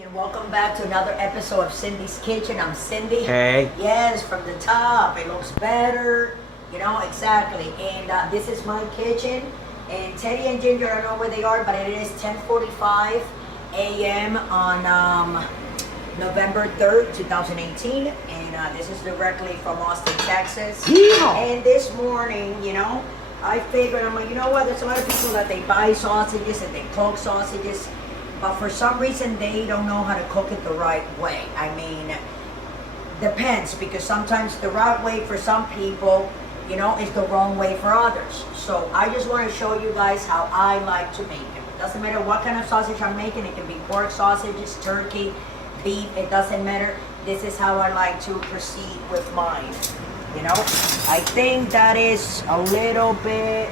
And welcome back to another episode of Cindy's Kitchen. I'm Cindy. Hey. Yes, from the top. It looks better. You know, exactly. And this is my kitchen. And Teddy and Ginger, I don't know where they are, but it is 10:45 a.m. on November 3rd, 2018. And this is directly from Austin, Texas. Yeah. And this morning, you know, I figured, I'm like, you know what? There's a lot of people that they buy sausages and they cook sausages. But for some reason, they don't know how to cook it the right way. I mean, depends, because sometimes the right way for some people, you know, is the wrong way for others. So I just want to show you guys how I like to make it. Doesn't matter what kind of sausage I'm making. It can be pork sausages, turkey, beef. It doesn't matter. This is how I like to proceed with mine. You know, I think that is a little bit...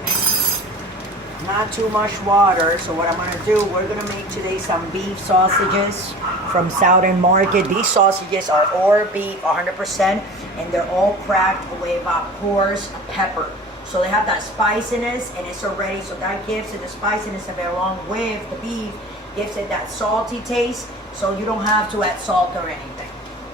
not too much water. So what I'm gonna do, we're gonna make today some beef sausages from Southern Market. These sausages are all beef 100%, and they're all cracked with coarse pepper. So they have that spiciness, and it's already, so that gives it the spiciness of it, along with the beef, gives it that salty taste, so you don't have to add salt or anything.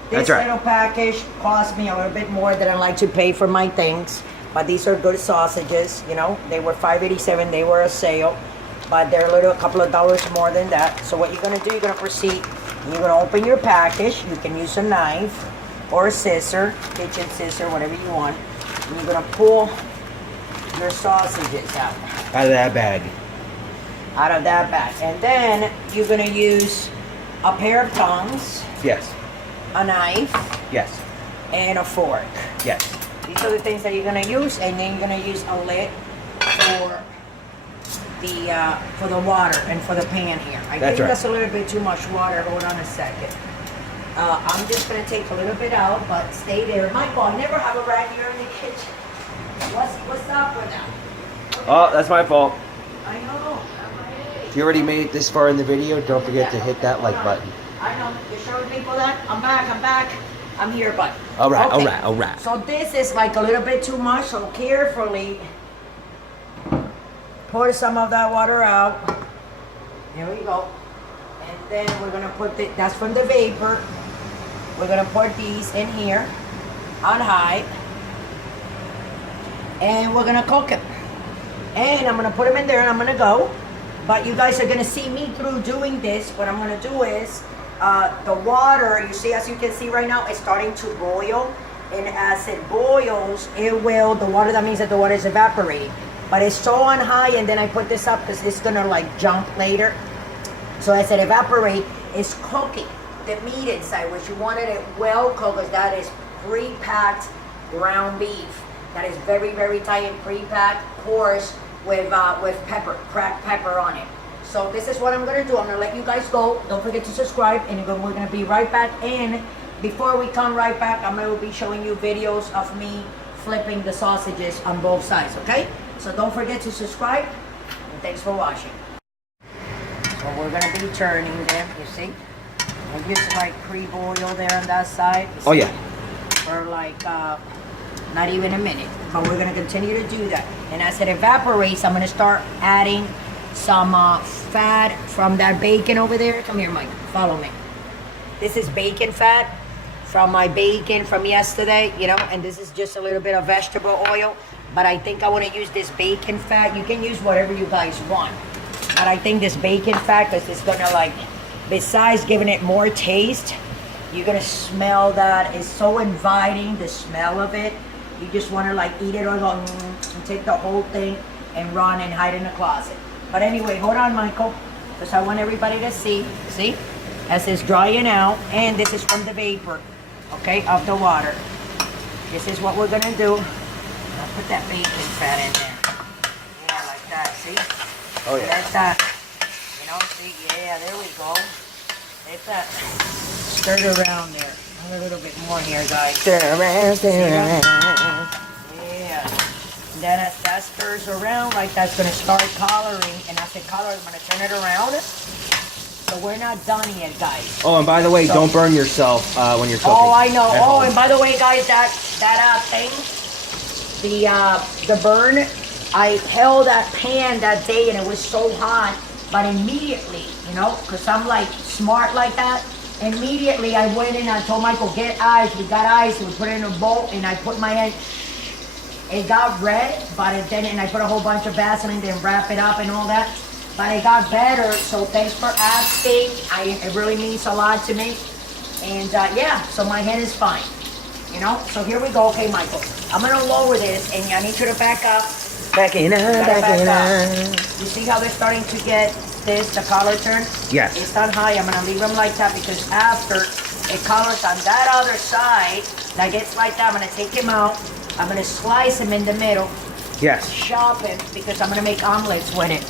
This That's right. little package cost me a little bit more than I like to pay for my things. But these are good sausages, you know. They were $5.87. They were a sale, but they're a couple of dollars more than that. So what you're gonna do, you're gonna proceed. You're gonna open your package. You can use a knife or a scissor, kitchen scissor, whatever you want. And you're gonna pull your sausages out. Out of that bag. Out of that bag, and then you're gonna use a pair of tongs, Yes. a knife, Yes. and a fork. Yes. These are the things that you're gonna use, and then you're gonna use a lid for the water and for the pan here. I think right. that's a little bit too much water. Hold on a second. I'm just gonna take a little bit out, but stay there. Michael, I never have a rat here in the kitchen. What's up with that? Oh, that's my fault. I know. If you already made it this far in the video, don't forget to hit that like button. I know. You showing people that? I'm back. I'm here, but. All right, okay. all right. So this is like a little bit too much, so carefully pour some of that water out. There we go. And then we're gonna put that's from the vapor. We're gonna put these in here on high. And we're gonna cook them. And I'm gonna put them in there and I'm gonna go. But you guys are gonna see me through doing this. What I'm gonna do is, the water, you see, as you can see right now, it's starting to boil. And as it boils, the water, that means that the water is evaporating. But it's so on high, and then I put this up because it's gonna like jump later. So as it evaporates, it's cooking the meat inside, which you wanted it well cooked, because that is pre-packed ground beef. That is very, very tight and pre-packed, coarse, with pepper, cracked pepper on it. So this is what I'm gonna do. I'm gonna let you guys go. Don't forget to subscribe, and we're gonna be right back. And before we come right back, I'm gonna be showing you videos of me flipping the sausages on both sides, okay? So don't forget to subscribe, and thanks for watching. So we're gonna be turning them, you see? We just like pre-boil there on that side. Oh, yeah. For like, not even a minute, but we're gonna continue to do that. And as it evaporates, I'm gonna start adding some fat from that bacon over there. Come here, Mike, follow me. This is bacon fat from my bacon from yesterday, you know, and this is just a little bit of vegetable oil, but I think I wanna use this bacon fat. You can use whatever you guys want, but I think this bacon fat, because it's gonna like, besides giving it more taste, you're gonna smell that. It's so inviting, the smell of it. You just wanna like eat it or go and take the whole thing and run and hide in the closet. But anyway, hold on, Michael, because I want everybody to see, as it's drying out, and this is from the vapor, okay, of the water. This is what we're gonna do. I'll put that bacon fat in there. Yeah, like that, see? Oh, yeah. Like that. You know, see, yeah, there we go. Let that stir it around there. A little bit more here, guys. Stir around. Yeah. Then as that stirs around, like that's gonna start coloring, and as it colors, I'm gonna turn it around. So we're not done yet, guys. Oh, and by the way, don't burn yourself when you're cooking. Oh, I know. at Oh, home. and by the way, guys, that thing, the burn, I held that pan that day, and it was so hot But immediately, you know, because I'm like smart like that, immediately I went in and I told Michael, get ice. We got ice. We put it in a bowl and I put my hand. It got red, but it didn't. And I put a whole bunch of Vaseline, then wrap it up and all that. But it got better. So thanks for asking. It really means a lot to me. And yeah, so my head is fine. You know, so here we go. Okay, Michael, I'm gonna lower this, and I need you to back up. Backing up, backing up. You see how they're starting to get the color turn? Yes. It's on high. I'm gonna leave them like that because after it colors on that other side, that gets like that, I'm gonna take him out. I'm gonna slice him in the middle. Yes. Chop him because I'm gonna make omelets with it.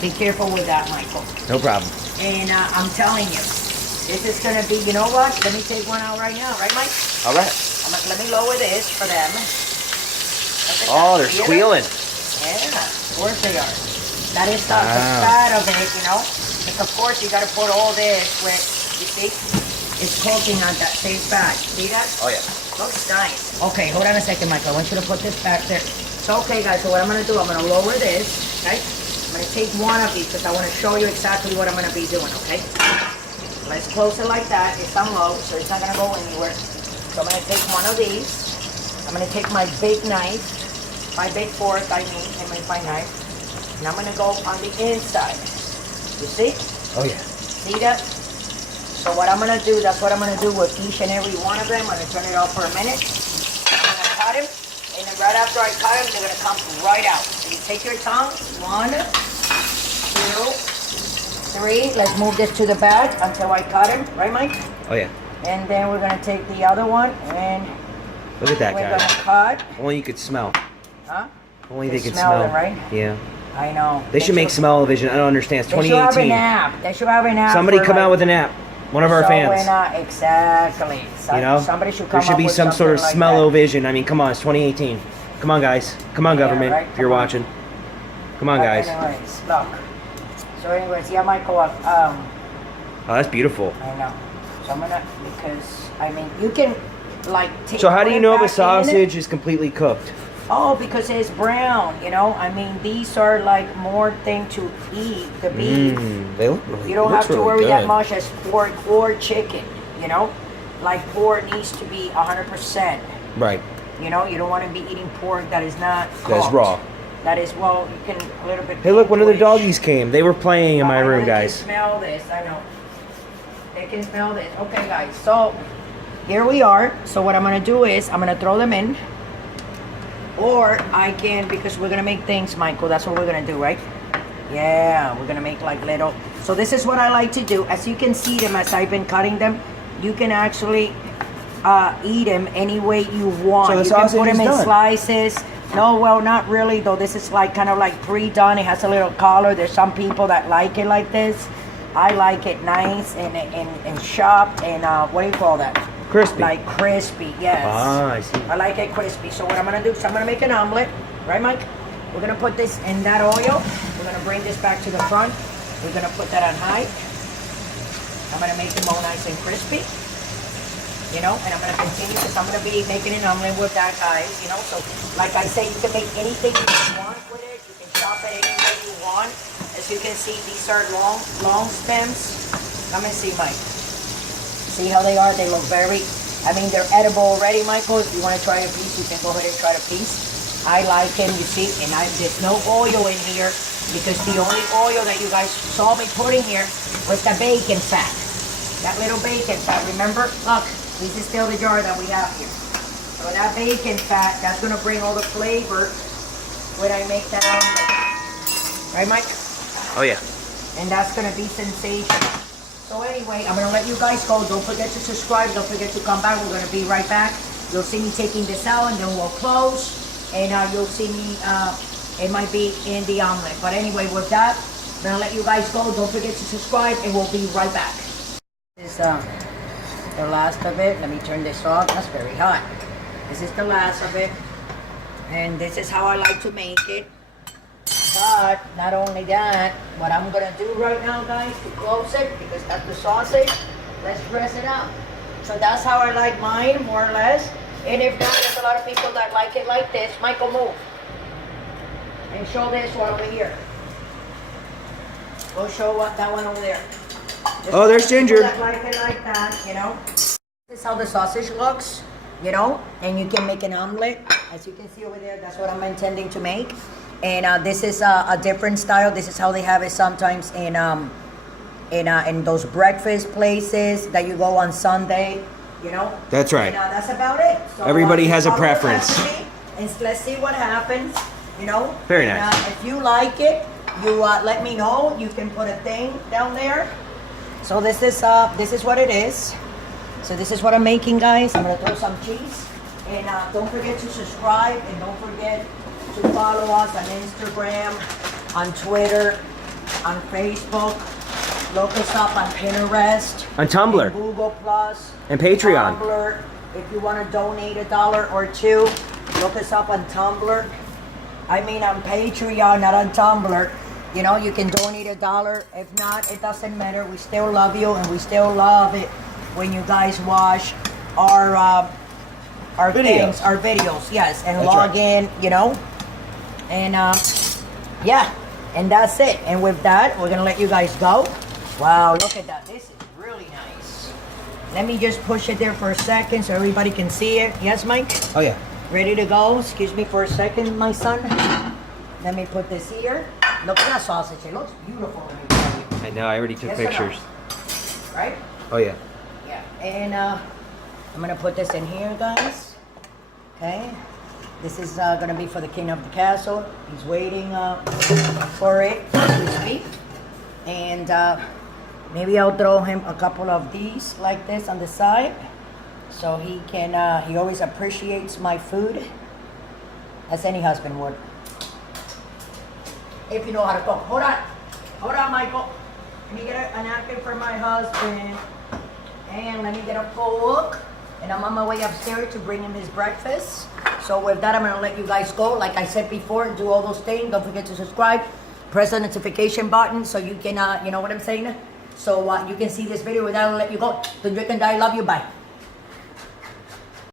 Be careful with that, Michael. No problem. And I'm telling you, this is gonna be. You know what? Let me take one out right now, right, Mike? All right. Let me lower this for them. Oh, they're squealing. Yeah, of course they are. That is the fat of it, you know. Because of course you got to put all this with, you see, it's cooking on that same fat. See that? Oh yeah. Looks nice. Okay, hold on a second, Michael. I want you to put this back there. So okay, guys. So what I'm gonna do, I'm gonna lower this. Okay. I'm gonna take one of these because I want to show you exactly what I'm gonna be doing. Okay. Let's close it like that. It's on low, so it's not gonna go anywhere. So I'm gonna take one of these. I'm gonna take my big knife. My big fork, I mean, and my knife. And I'm gonna go on the inside. You see? Oh yeah. See that? So what I'm gonna do, that's what I'm gonna do with each and every one of them. I'm gonna turn it off for a minute. I'm gonna cut him. And then right after I cut him, they're gonna come right out. So you take your tongue. 1, 2, 3. Let's move this to the back until I cut him. Right, Mike? Oh yeah. And then we're gonna take the other one and Look at that we're guy. gonna cut. Only you could smell. Huh? Only They they could smell smell. them, right? Yeah. I know. They should make smell-o-vision. I don't understand. It's They should have an 2018. app. They should have an app. Somebody for, come like, out with an app. One of our so fans. when, exactly. You know? Somebody should come There should up be with some sort of something like smell-o-vision. I mean, come on. It's 2018. Come on, guys. Come on, Yeah, government. right, If you're come on. watching. Come on, that. guys. Anyways, look. So anyways, yeah, Michael, Oh, that's beautiful. I know. So I'm gonna, because, I mean, you can, like, take. So how do put you it know if a back in it. sausage is completely cooked? Oh, because it's brown, you know? I mean, these are like more thing to eat, the beef. They look really. You don't looks have to really worry that good. much as pork or chicken, you know? Like pork needs to be 100%. Right. You know, you don't want to be eating pork that is not cooked. That's raw. That is, well, you can a little bit. Hey, look! One of the pinkish. doggies came. They were playing in my I know room, they guys. can smell this. I know. They can smell this. Okay, guys. So here we are. So what I'm gonna do is I'm gonna throw them in, or I can, because we're gonna make things, Michael. That's what we're gonna do, right? Yeah, we're gonna make like little. So this is what I like to do. As you can see them, as I've been cutting them, you can actually eat them any way you want. So the you can sausage put them is in done. slices. No, well, not really though. This is like kind of like pre-done. It has a little color. There's some people that like it like this. I like it nice and chopped and what do you call that? Crispy. Like crispy, yes. Ah, I see. I like it crispy. So what I'm gonna do is I'm gonna make an omelet, right, Mike? We're gonna put this in that oil. We're gonna bring this back to the front. We're gonna put that on high. I'm gonna make them all nice and crispy. You know, and I'm gonna continue because I'm gonna be making an omelet with that, guys. You know, so like I say, you can make anything you want with it. You can chop it any way you want. As you can see, these are long stems. Come and see, Mike. See how they are? They look very, I mean, they're edible already, Michael. If you want to try a piece, you can go ahead and try a piece. I like them, you see, and there's no oil in here because the only oil that you guys saw me putting here was the bacon fat. That little bacon fat, remember? Look, this is still the jar that we have here. So that bacon fat, that's going to bring all the flavor when I make that omelet. Right, Mike? Oh yeah. And that's going to be sensational. So anyway, I'm going to let you guys go. Don't forget to subscribe. Don't forget to come back. We're going to be right back. You'll see me taking this out and then we'll close. And you'll see me, it might be in the omelet. But anyway, with that, I'm going to let you guys go. Don't forget to subscribe and we'll be right back. This is the last of it. Let me turn this off. That's very hot. This is the last of it. And this is how I like to make it. But not only that, what I'm gonna do right now, guys, to close it, because that's the sausage, let's press it up. So that's how I like mine, more or less. And if not, there's a lot of people that like it like this. Michael, move. And show this while we're here. Go show what that one over there. Oh, there's Ginger. That like it like that, you know. This is how the sausage looks, you know, and you can make an omelet, as you can see over there. That's what I'm intending to make. And this is a different style. This is how they have it sometimes in those breakfast places that you go on Sunday, you know. That's right. And that's about it. So, Everybody has a follow the preference. recipe, and let's see what happens, you know. Very And, nice. if you like it, you let me know. You can put a thing down there. So this is what it is. So this is what I'm making, guys. I'm gonna throw some cheese, and don't forget to subscribe, and don't forget to follow us on Instagram, on Twitter, on Facebook. Look us up on Pinterest, On Tumblr. and Google Plus, And Patreon. Tumblr. If you want to donate $1 or $2, look us up on Tumblr. I mean on Patreon, not on Tumblr. You know, you can donate $1. If not, it doesn't matter. We still love you, and we still love it when you guys watch our Videos. our videos. Yes, and That's log right. in. You know, and yeah, and that's it. And with that, we're gonna let you guys go. Wow, look at that. This is really nice. Let me just push it there for a second so everybody can see it. Yes, Mike? Oh yeah. Ready to go? Excuse me for a second, my son. Let me put this here. Look at that sausage. It looks beautiful. Let me tell you. I know. I already took Yes or no? pictures. Right? Oh yeah. Yeah. And I'm gonna put this in here, guys. Okay. This is gonna be for the king of the castle. He's waiting for it as we speak. And maybe I'll throw him a couple of these like this on the side, so he can. He always appreciates my food, as any husband would. If you know how to cook. Hold on, Michael. Let me get a napkin for my husband, and let me get a fork. And I'm on my way upstairs to bring him his breakfast. So with that, I'm gonna let you guys go. Like I said before, do all those things. Don't forget to subscribe. Press the notification button so you can, you know what I'm saying? So you can see this video without let you go. The Drink and Die, love you, bye.